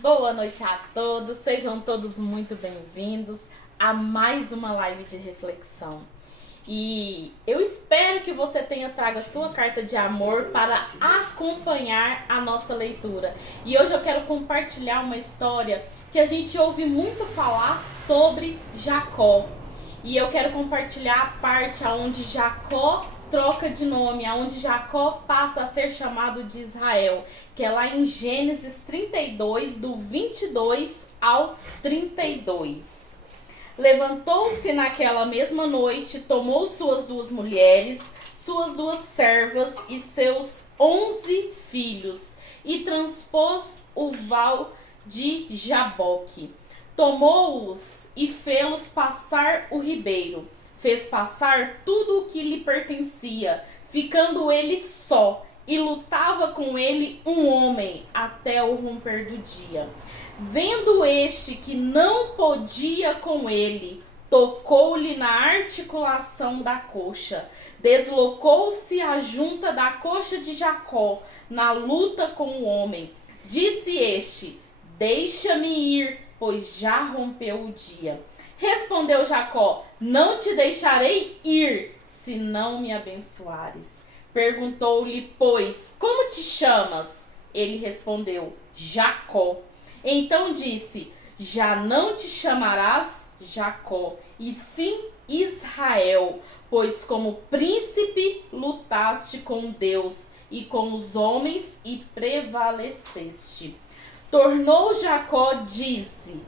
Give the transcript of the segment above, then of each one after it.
Boa noite a todos, sejam todos muito bem-vindos a mais uma live de reflexão. E eu espero que você tenha trago a sua carta de amor para acompanhar a nossa leitura. E hoje eu quero compartilhar uma história que a gente ouve muito falar sobre Jacó. E eu quero compartilhar a parte onde Jacó troca de nome, onde Jacó passa a ser chamado de Israel, que é lá em Gênesis 32, do 22 ao 32. Levantou-se naquela mesma noite, tomou suas 2 mulheres, suas 2 servas e seus 11 filhos, e transpôs o val de Jaboque. Tomou-os e fê-los passar o ribeiro. Fez passar tudo o que lhe pertencia, ficando ele só, e lutava com ele um homem até o romper do dia. Vendo este que não podia com ele, tocou-lhe na articulação da coxa. Deslocou-se a junta da coxa de Jacó na luta com o homem. Disse este: deixa-me ir, pois já rompeu o dia. Respondeu Jacó: não te deixarei ir, se não me abençoares. Perguntou-lhe, pois, como te chamas? Ele respondeu: Jacó. Então disse: já não te chamarás Jacó, e sim Israel, pois como príncipe lutaste com Deus e com os homens e prevaleceste. Tornou Jacó, disse: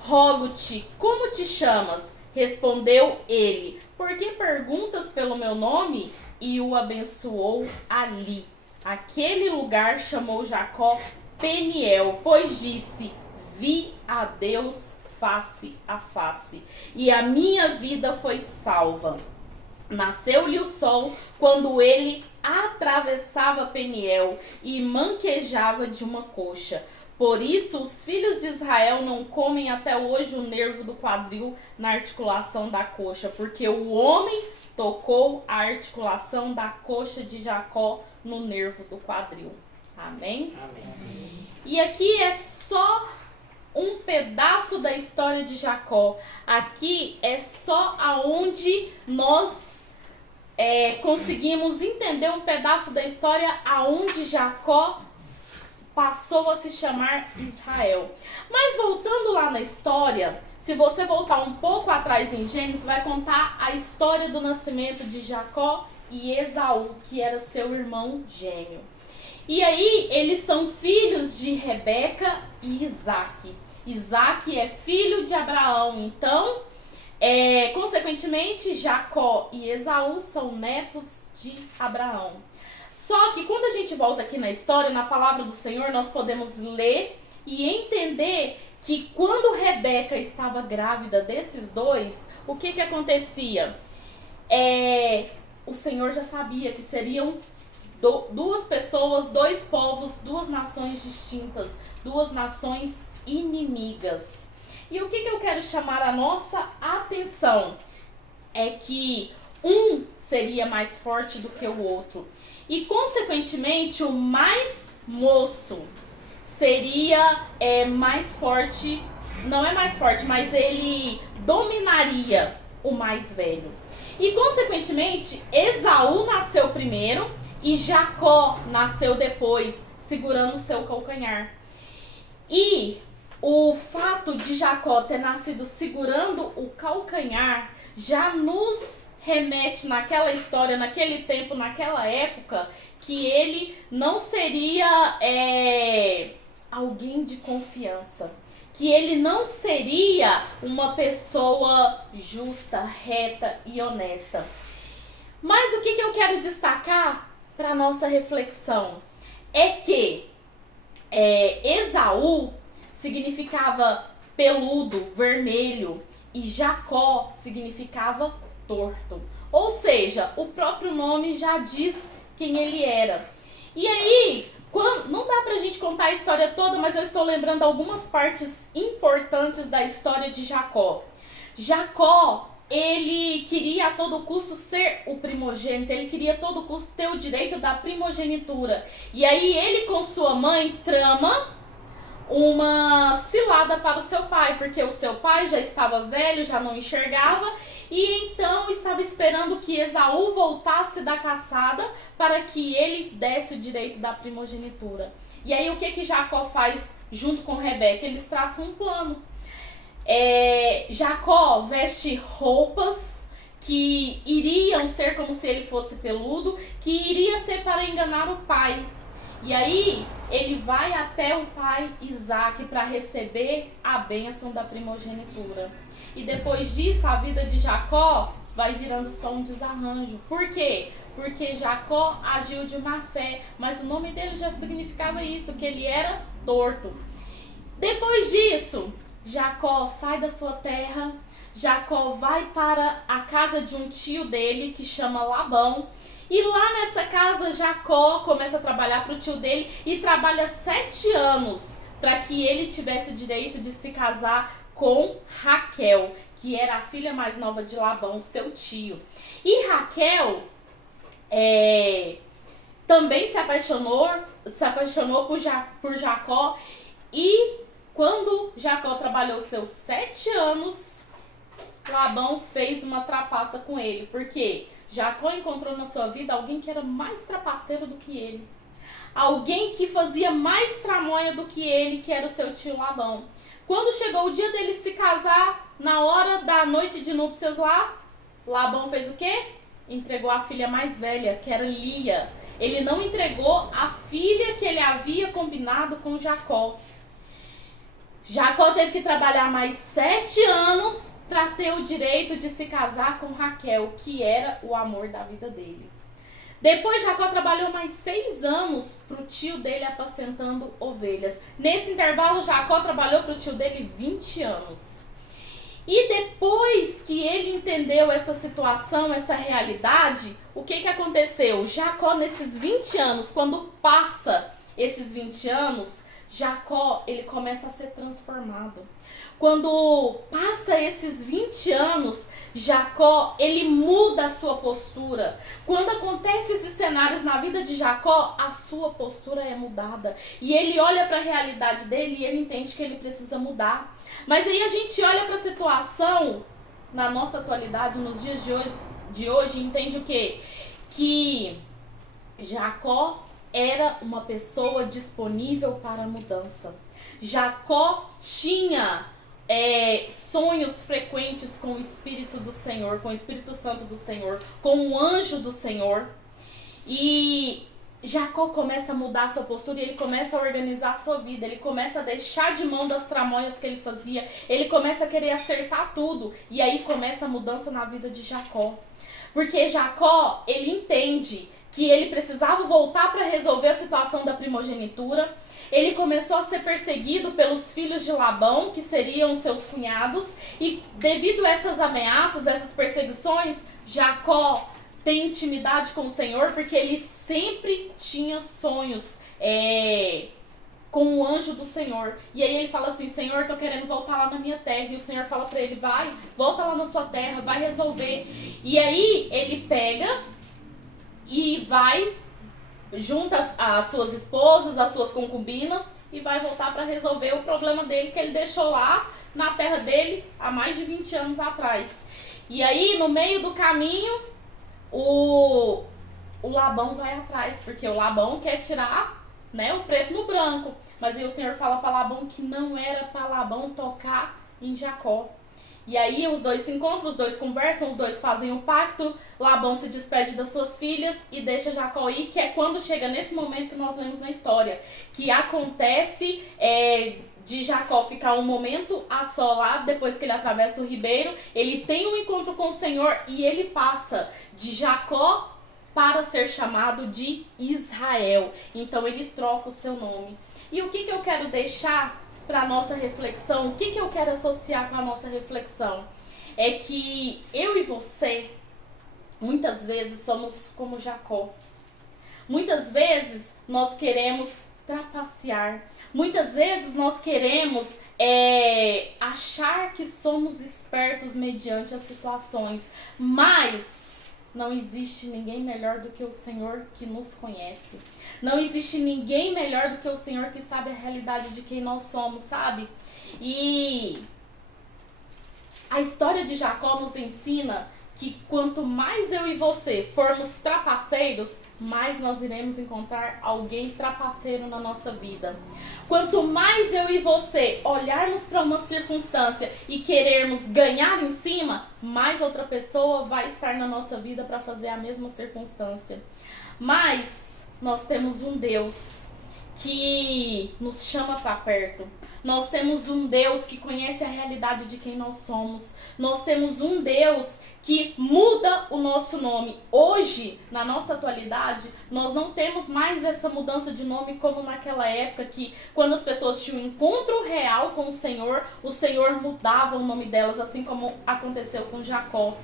rogo-te, como te chamas? Respondeu ele: por que perguntas pelo meu nome? E o abençoou ali. Aquele lugar chamou Jacó Peniel, pois disse: vi a Deus face a face, e a minha vida foi salva. Nasceu-lhe o sol quando ele atravessava Peniel e manquejava de uma coxa. Por isso, os filhos de Israel não comem até hoje o nervo do quadril na articulação da coxa, porque o homem tocou a articulação da coxa de Jacó no nervo do quadril. Amém? Amém. E aqui é só um pedaço da história de Jacó. Aqui é só aonde nós conseguimos entender um pedaço da história aonde Jacó passou a se chamar Israel. Mas voltando lá na história, se você voltar um pouco atrás em Gênesis, vai contar a história do nascimento de Jacó e Esaú, que era seu irmão gêmeo. E aí, eles são filhos de Rebeca e Isaque. Isaque é filho de Abraão, então, consequentemente, Jacó e Esaú são netos de Abraão. Só que quando a gente volta aqui na história, na palavra do Senhor, nós podemos ler e entender que quando Rebeca estava grávida desses dois, o que acontecia? O Senhor já sabia que seriam 2 pessoas, 2 povos, 2 nações distintas, 2 nações inimigas. E o que eu quero chamar a nossa atenção é que um seria mais forte do que o outro. E, consequentemente, o mais moço seria mais forte, não é mais forte, mas ele dominaria o mais velho. E, consequentemente, Esaú nasceu primeiro e Jacó nasceu depois, segurando o seu calcanhar. E o fato de Jacó ter nascido segurando o calcanhar já nos remete naquela história, naquele tempo, naquela época, que ele não seria alguém de confiança, que ele não seria uma pessoa justa, reta e honesta. Mas o que eu quero destacar para nossa reflexão é que Esaú significava peludo, vermelho, e Jacó significava torto. Ou seja, o próprio nome já diz quem ele era. E aí, não dá pra gente contar a história toda, mas eu estou lembrando algumas partes importantes da história de Jacó. Jacó, ele queria a todo custo ser o primogênito, ele queria a todo custo ter o direito da primogenitura. E aí ele com sua mãe trama uma cilada para o seu pai, porque o seu pai já estava velho, já não enxergava, e então estava esperando que Esaú voltasse da caçada para que ele desse o direito da primogenitura. E aí o que Jacó faz junto com Rebeca? Eles traçam um plano. Jacó veste roupas que iriam ser como se ele fosse peludo, que iria ser para enganar o pai. E aí ele vai até o pai Isaac para receber a bênção da primogenitura. E depois disso, a vida de Jacó vai virando só um desarranjo. Por quê? Porque Jacó agiu de má fé, mas o nome dele já significava isso, que ele era torto. Depois disso, Jacó sai da sua terra, Jacó vai para a casa de um tio dele, que chama Labão, e lá nessa casa Jacó começa a trabalhar para o tio dele e trabalha 7 anos para que ele tivesse o direito de se casar com Raquel, que era a filha mais nova de Labão, seu tio. E Raquel também se apaixonou por Jacó, e quando Jacó trabalhou seus 7 anos, Labão fez uma trapaça com ele, porque Jacó encontrou na sua vida alguém que era mais trapaceiro do que ele. Alguém que fazia mais tramóia do que ele, que era o seu tio Labão. Quando chegou o dia dele se casar, na hora da noite de núpcias lá, Labão fez o quê? Entregou a filha mais velha, que era Lia. Ele não entregou a filha que ele havia combinado com Jacó. Jacó teve que trabalhar mais 7 anos para ter o direito de se casar com Raquel, que era o amor da vida dele. Depois Jacó trabalhou mais 6 anos para o tio dele apacentando ovelhas. Nesse intervalo Jacó trabalhou para o tio dele 20 anos. E depois que ele entendeu essa situação, essa realidade, o que aconteceu? Jacó, nesses 20 anos, quando passa esses 20 anos, Jacó, ele começa a ser transformado. Quando passa esses 20 anos, Jacó, ele muda a sua postura. Quando acontecem esses cenários na vida de Jacó, a sua postura é mudada. E ele olha para a realidade dele e ele entende que ele precisa mudar. Mas aí a gente olha para a situação na nossa atualidade, nos dias de hoje, e entende o quê? Que Jacó era uma pessoa disponível para a mudança. Jacó tinha sonhos frequentes com o Espírito do Senhor, com o Espírito Santo do Senhor, com o anjo do Senhor. E Jacó começa a mudar a sua postura e ele começa a organizar a sua vida. Ele começa a deixar de mão das tramóias que ele fazia. Ele começa a querer acertar tudo. E aí começa a mudança na vida de Jacó. Porque Jacó, ele entende que ele precisava voltar para resolver a situação da primogenitura. Ele começou a ser perseguido pelos filhos de Labão, que seriam seus cunhados. E devido a essas ameaças, essas perseguições, Jacó tem intimidade com o Senhor, porque ele sempre tinha sonhos com o anjo do Senhor. E aí ele fala assim: Senhor, tô querendo voltar lá na minha terra. E o Senhor fala para ele: vai, volta lá na sua terra, vai resolver. E aí ele pega e vai, junta as suas esposas, as suas concubinas, e vai voltar para resolver o problema dele que ele deixou lá na terra dele há mais de 20 anos atrás. E aí, no meio do caminho, o Labão vai atrás, porque o Labão quer tirar, né, o preto no branco. Mas aí o Senhor fala para Labão que não era para Labão tocar em Jacó. E aí os dois se encontram, os dois conversam, os dois fazem um pacto. Labão se despede das suas filhas e deixa Jacó ir, que é quando chega nesse momento que nós lemos na história. Que acontece de Jacó ficar um momento a só lá, depois que ele atravessa o ribeiro. Ele tem um encontro com o Senhor e ele passa de Jacó para ser chamado de Israel. Então ele troca o seu nome. E o que eu quero deixar para a nossa reflexão, o que eu quero associar com a nossa reflexão? É que eu e você, muitas vezes, somos como Jacó. Muitas vezes nós queremos trapacear. Muitas vezes nós queremos achar que somos espertos mediante as situações. Mas não existe ninguém melhor do que o Senhor que nos conhece. Não existe ninguém melhor do que o Senhor que sabe a realidade de quem nós somos, sabe? E a história de Jacó nos ensina que quanto mais eu e você formos trapaceiros, mais nós iremos encontrar alguém trapaceiro na nossa vida. Quanto mais eu e você olharmos para uma circunstância e querermos ganhar em cima, mais outra pessoa vai estar na nossa vida para fazer a mesma circunstância. Mas nós temos um Deus que nos chama para perto. Nós temos um Deus que conhece a realidade de quem nós somos. Nós temos um Deus que muda o nosso nome. Hoje, na nossa atualidade, nós não temos mais essa mudança de nome como naquela época que, quando as pessoas tinham um encontro real com o Senhor mudava o nome delas, assim como aconteceu com Jacó.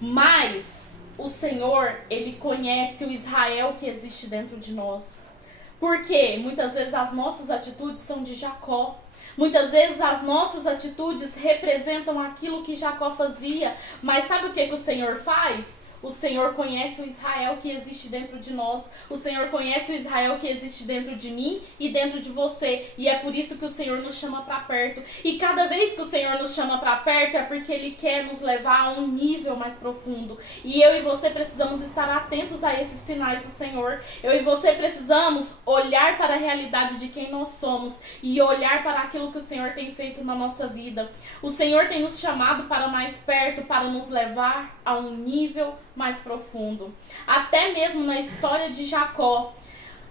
Mas o Senhor, Ele conhece o Israel que existe dentro de nós. Porque muitas vezes as nossas atitudes são de Jacó. Muitas vezes as nossas atitudes representam aquilo que Jacó fazia. Mas sabe o que o Senhor faz? O Senhor conhece o Israel que existe dentro de nós. O Senhor conhece o Israel que existe dentro de mim e dentro de você. E é por isso que o Senhor nos chama para perto. E cada vez que o Senhor nos chama para perto é porque Ele quer nos levar a um nível mais profundo. E eu e você precisamos estar atentos a esses sinais do Senhor. Eu e você precisamos olhar para a realidade de quem nós somos e olhar para aquilo que o Senhor tem feito na nossa vida. O Senhor tem nos chamado para mais perto, para nos levar a um nível mais profundo. Até mesmo na história de Jacó,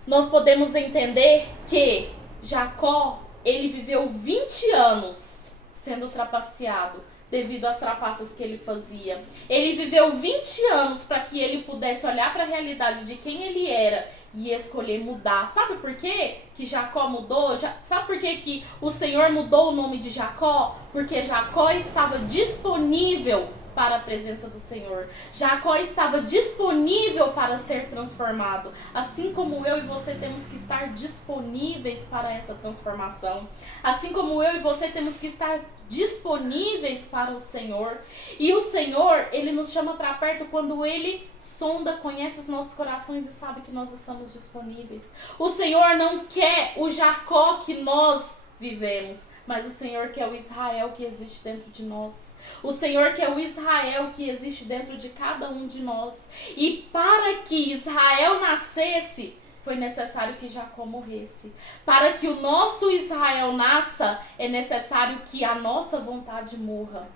nós podemos entender que Jacó, ele viveu 20 anos sendo trapaceado devido às trapaças que ele fazia. Ele viveu 20 anos para que ele pudesse olhar para a realidade de quem ele era e escolher mudar. Sabe por quê que Jacó mudou? Sabe por quê que o Senhor mudou o nome de Jacó? Porque Jacó estava disponível para a presença do Senhor. Jacó estava disponível para ser transformado. Assim como eu e você temos que estar disponíveis para essa transformação. Assim como eu e você temos que estar disponíveis para o Senhor. E o Senhor, Ele nos chama para perto quando Ele sonda, conhece os nossos corações e sabe que nós estamos disponíveis. O Senhor não quer o Jacó que nós vivemos, mas o Senhor quer o Israel que existe dentro de nós. O Senhor quer o Israel que existe dentro de cada um de nós. E para que Israel nascesse, foi necessário que Jacó morresse. Para que o nosso Israel nasça, é necessário que a nossa vontade morra.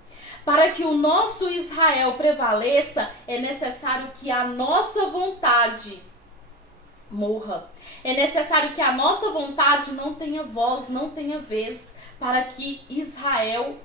Para que o nosso Israel prevaleça, é necessário que a nossa vontade morra. É necessário que a nossa vontade não tenha voz, não tenha vez, para que Israel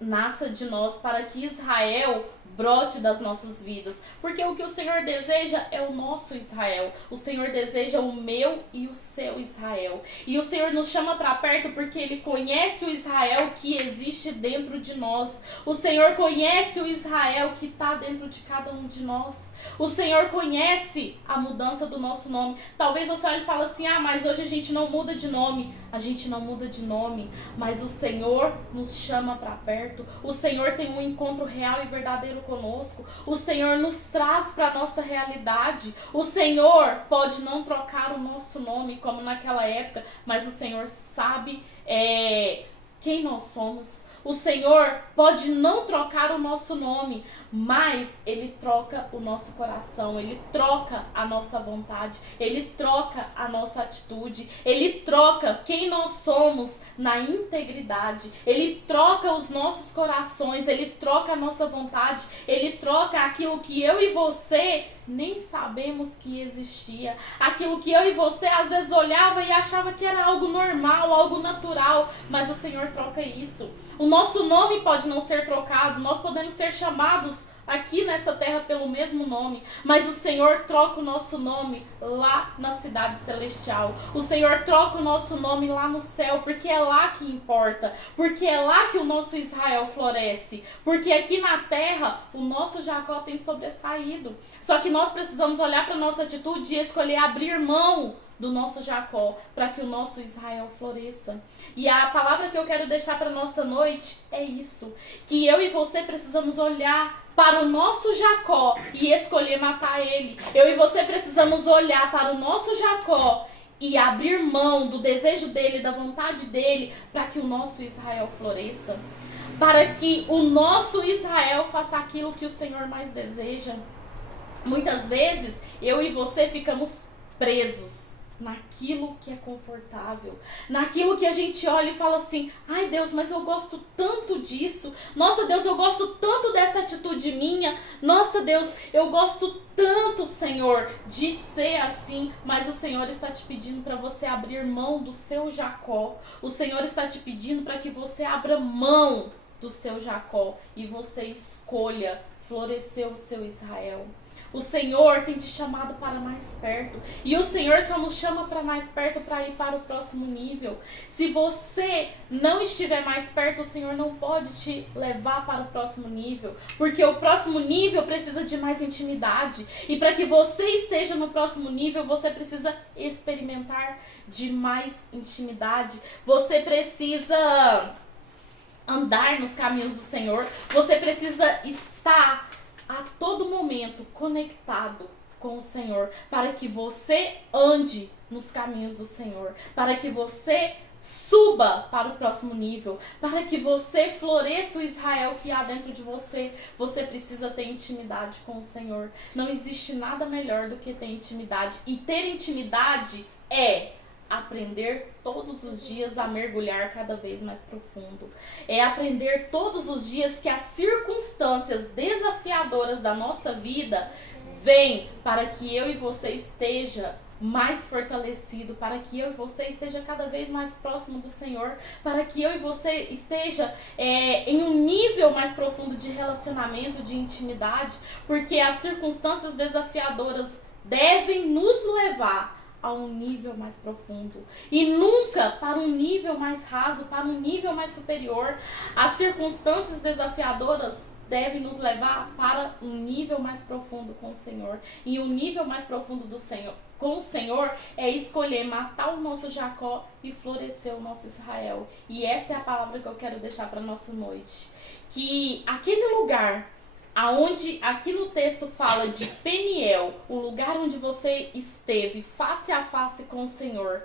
nasça de nós, para que Israel brote das nossas vidas. Porque o que o Senhor deseja é o nosso Israel. O Senhor deseja o meu e o seu Israel. E o Senhor nos chama para perto porque Ele conhece o Israel que existe dentro de nós. O Senhor conhece o Israel que está dentro de cada um de nós. O Senhor conhece a mudança do nosso nome. Talvez você olhe e fale assim, mas hoje a gente não muda de nome. A gente não muda de nome, mas o Senhor nos chama para perto. O Senhor tem um encontro real e verdadeiro conosco. O Senhor nos traz para a nossa realidade. O Senhor pode não trocar o nosso nome como naquela época, mas o Senhor sabe quem nós somos. O Senhor pode não trocar o nosso nome, mas Ele troca o nosso coração, Ele troca a nossa vontade, Ele troca a nossa atitude, Ele troca quem nós somos na integridade, Ele troca os nossos corações, Ele troca a nossa vontade, Ele troca aquilo que eu e você nem sabemos que existia, aquilo que eu e você às vezes olhava e achava que era algo normal, algo natural, mas o Senhor troca isso. O nosso nome pode não ser trocado, nós podemos ser chamados aqui nessa terra pelo mesmo nome, mas o Senhor troca o nosso nome lá na cidade celestial. O Senhor troca o nosso nome lá no céu, porque é lá que importa, porque é lá que o nosso Israel floresce, porque aqui na terra o nosso Jacó tem sobressaído. Só que nós precisamos olhar para a nossa atitude e escolher abrir mão do nosso Jacó, para que o nosso Israel floresça. E a palavra que eu quero deixar para nossa noite é isso, que eu e você precisamos olhar para o nosso Jacó e escolher matar ele. Eu e você precisamos olhar para o nosso Jacó e abrir mão do desejo dele, da vontade dele, para que o nosso Israel floresça. Para que o nosso Israel faça aquilo que o Senhor mais deseja. Muitas vezes, eu e você ficamos presos naquilo que é confortável, naquilo que a gente olha e fala assim: ai Deus, mas eu gosto tanto disso, nossa Deus, eu gosto tanto dessa atitude minha, nossa Deus, eu gosto tanto, Senhor, de ser assim, mas o Senhor está te pedindo para você abrir mão do seu Jacó, o Senhor está te pedindo para que você abra mão do seu Jacó e você escolha florescer o seu Israel. O Senhor tem te chamado para mais perto. E o Senhor só nos chama para mais perto para ir para o próximo nível. Se você não estiver mais perto, o Senhor não pode te levar para o próximo nível. Porque o próximo nível precisa de mais intimidade. E para que você esteja no próximo nível, você precisa experimentar de mais intimidade. Você precisa andar nos caminhos do Senhor. Você precisa estar a todo momento conectado com o Senhor, para que você ande nos caminhos do Senhor, para que você suba para o próximo nível, para que você floresça o Israel que há dentro de você. Você precisa ter intimidade com o Senhor. Não existe nada melhor do que ter intimidade. E ter intimidade é aprender todos os dias a mergulhar cada vez mais profundo. É aprender todos os dias que as circunstâncias desafiadoras da nossa vida vêm para que eu e você esteja mais fortalecido, para que eu e você esteja cada vez mais próximo do Senhor, para que eu e você esteja em um nível mais profundo de relacionamento, de intimidade, porque as circunstâncias desafiadoras devem nos levar a um nível mais profundo e nunca para um nível mais raso, para um nível mais superior. As circunstâncias desafiadoras devem nos levar para um nível mais profundo com o Senhor. E um nível mais profundo do Senhor, com o Senhor, é escolher matar o nosso Jacó e florescer o nosso Israel. E essa é a palavra que eu quero deixar para nossa noite. Que aquele lugar aonde aqui no texto fala de Peniel, o lugar onde você esteve face a face com o Senhor,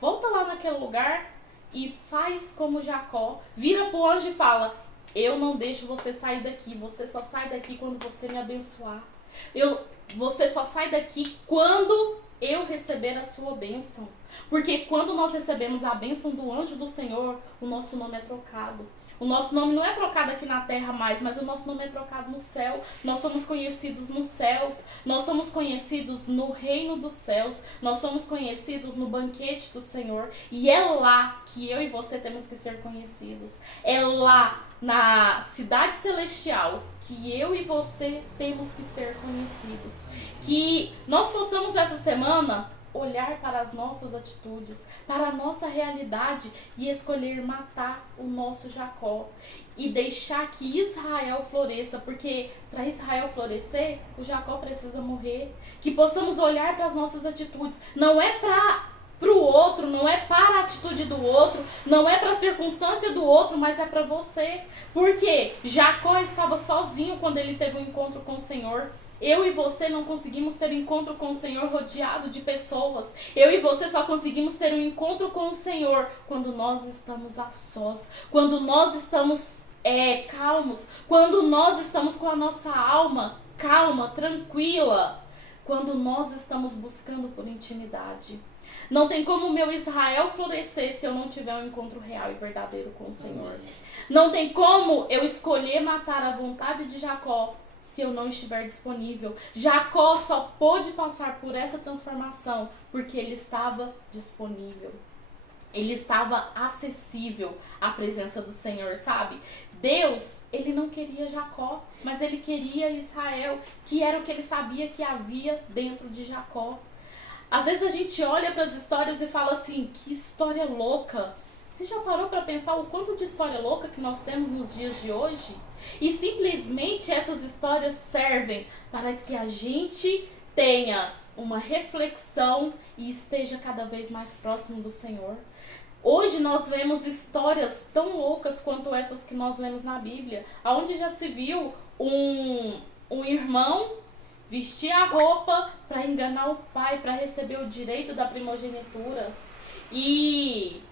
volta lá naquele lugar e faz como Jacó, vira pro anjo e fala: eu não deixo você sair daqui, você só sai daqui quando você me abençoar, você só sai daqui quando eu receber a sua bênção. Porque quando nós recebemos a bênção do anjo do Senhor, o nosso nome é trocado. O nosso nome não é trocado aqui na terra mais, mas o nosso nome é trocado no céu. Nós somos conhecidos nos céus. Nós somos conhecidos no reino dos céus. Nós somos conhecidos no banquete do Senhor. E é lá que eu e você temos que ser conhecidos. É lá, na cidade celestial, que eu e você temos que ser conhecidos. Que nós possamos essa semana olhar para as nossas atitudes, para a nossa realidade e escolher matar o nosso Jacó e deixar que Israel floresça, porque para Israel florescer, o Jacó precisa morrer. Que possamos olhar para as nossas atitudes, não é para o outro, não é para a atitude do outro, não é para a circunstância do outro, mas é para você. Porque Jacó estava sozinho quando ele teve um encontro com o Senhor. Eu e você não conseguimos ter encontro com o Senhor rodeado de pessoas. Eu e você só conseguimos ter um encontro com o Senhor quando nós estamos a sós, quando nós estamos calmos, quando nós estamos com a nossa alma calma, tranquila, quando nós estamos buscando por intimidade. Não tem como o meu Israel florescer se eu não tiver um encontro real e verdadeiro com o Senhor. Não tem como eu escolher matar a vontade de Jacó se eu não estiver disponível. Jacó só pôde passar por essa transformação porque ele estava disponível. Ele estava acessível à presença do Senhor, sabe? Deus, ele não queria Jacó, mas ele queria Israel, que era o que ele sabia que havia dentro de Jacó. Às vezes a gente olha para as histórias e fala assim: que história louca. Você já parou para pensar o quanto de história louca que nós temos nos dias de hoje? E simplesmente essas histórias servem para que a gente tenha uma reflexão e esteja cada vez mais próximo do Senhor. Hoje nós vemos histórias tão loucas quanto essas que nós lemos na Bíblia, onde já se viu um irmão vestir a roupa para enganar o pai, para receber o direito da primogenitura. E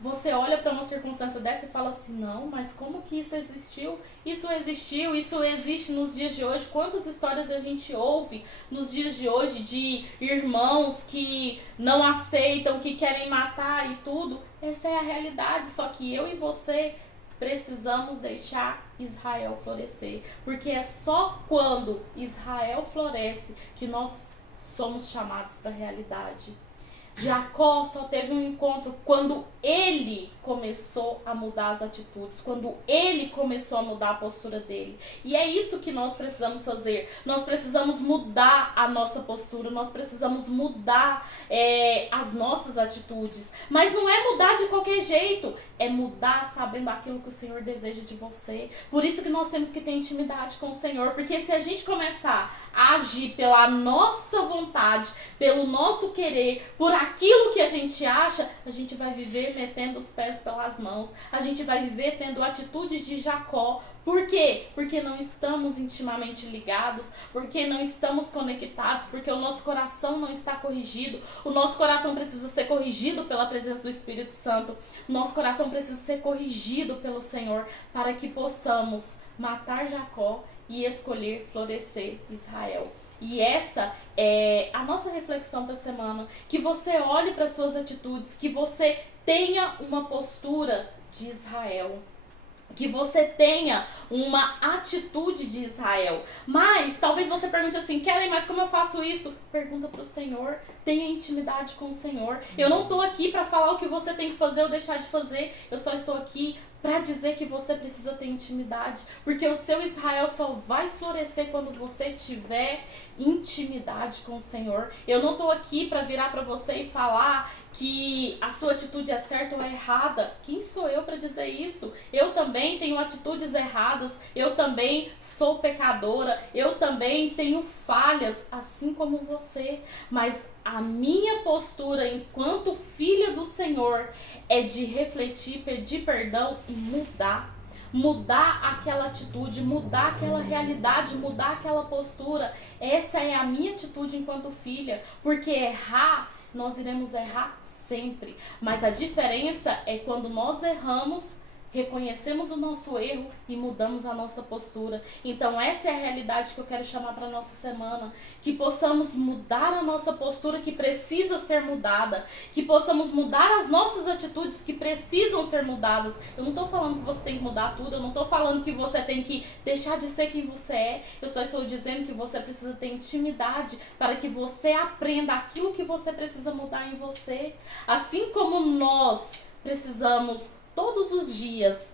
você olha para uma circunstância dessa e fala assim, não, mas como que isso existiu? Isso existiu, isso existe nos dias de hoje. Quantas histórias a gente ouve nos dias de hoje de irmãos que não aceitam, que querem matar e tudo? Essa é a realidade, só que eu e você precisamos deixar Israel florescer, porque é só quando Israel floresce que nós somos chamados para a realidade. Jacó só teve um encontro quando ele começou a mudar as atitudes, quando ele começou a mudar a postura dele. E é isso que nós precisamos fazer. Nós precisamos mudar a nossa postura, nós precisamos mudar as nossas atitudes. Mas não é mudar de qualquer jeito, é mudar sabendo aquilo que o Senhor deseja de você. Por isso que nós temos que ter intimidade com o Senhor, porque se a gente começar a agir pela nossa vontade, pelo nosso querer, por aquilo que a gente acha, a gente vai viver metendo os pés pelas mãos, a gente vai viver tendo atitudes de Jacó. Por quê? Porque não estamos intimamente ligados, porque não estamos conectados, porque o nosso coração não está corrigido. O nosso coração precisa ser corrigido pela presença do Espírito Santo. Nosso coração precisa ser corrigido pelo Senhor para que possamos matar Jacó e escolher florescer Israel. E essa é a nossa reflexão para a semana. Que você olhe para as suas atitudes, que você tenha uma postura de Israel. Que você tenha uma atitude de Israel. Mas talvez você pergunte assim, Kellen, mas como eu faço isso? Pergunta para o Senhor, tenha intimidade com o Senhor. Eu não estou aqui para falar o que você tem que fazer ou deixar de fazer. Eu só estou aqui para dizer que você precisa ter intimidade. Porque o seu Israel só vai florescer quando você tiver intimidade com o Senhor. Eu não estou aqui para virar para você e falar que a sua atitude é certa ou é errada. Quem sou eu para dizer isso? Eu também tenho atitudes erradas, eu também sou pecadora, eu também tenho falhas, assim como você. Mas a minha postura enquanto filha do Senhor é de refletir, pedir perdão e mudar. Mudar aquela atitude, mudar aquela realidade, mudar aquela postura. Essa é a minha atitude enquanto filha, porque errar, nós iremos errar sempre. Mas a diferença é quando nós erramos, reconhecemos o nosso erro e mudamos a nossa postura. Então essa é a realidade que eu quero chamar para a nossa semana. Que possamos mudar a nossa postura que precisa ser mudada. Que possamos mudar as nossas atitudes que precisam ser mudadas. Eu não estou falando que você tem que mudar tudo. Eu não estou falando que você tem que deixar de ser quem você é. Eu só estou dizendo que você precisa ter intimidade para que você aprenda aquilo que você precisa mudar em você. Assim como nós precisamos todos os dias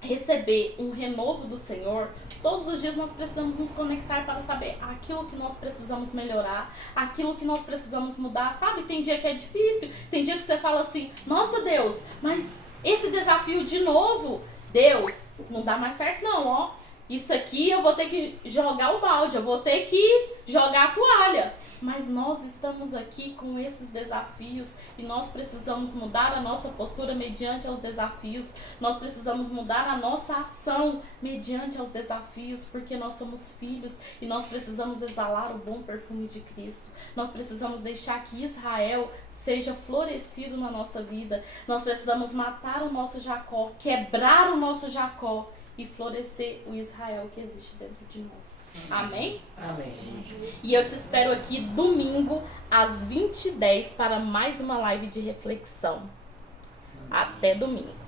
receber um renovo do Senhor, todos os dias nós precisamos nos conectar para saber aquilo que nós precisamos melhorar, aquilo que nós precisamos mudar, sabe? Tem dia que é difícil, tem dia que você fala assim, nossa Deus, mas esse desafio de novo, Deus, não dá mais certo não, ó. Isso aqui eu vou ter que jogar o balde, eu vou ter que jogar a toalha. Mas nós estamos aqui com esses desafios e nós precisamos mudar a nossa postura mediante aos desafios. Nós precisamos mudar a nossa ação mediante aos desafios, porque nós somos filhos e nós precisamos exalar o bom perfume de Cristo. Nós precisamos deixar que Israel seja florescido na nossa vida. Nós precisamos matar o nosso Jacó, quebrar o nosso Jacó e florescer o Israel que existe dentro de nós. Amém? Amém. E eu te espero aqui domingo às 20h10 para mais uma live de reflexão. Até domingo.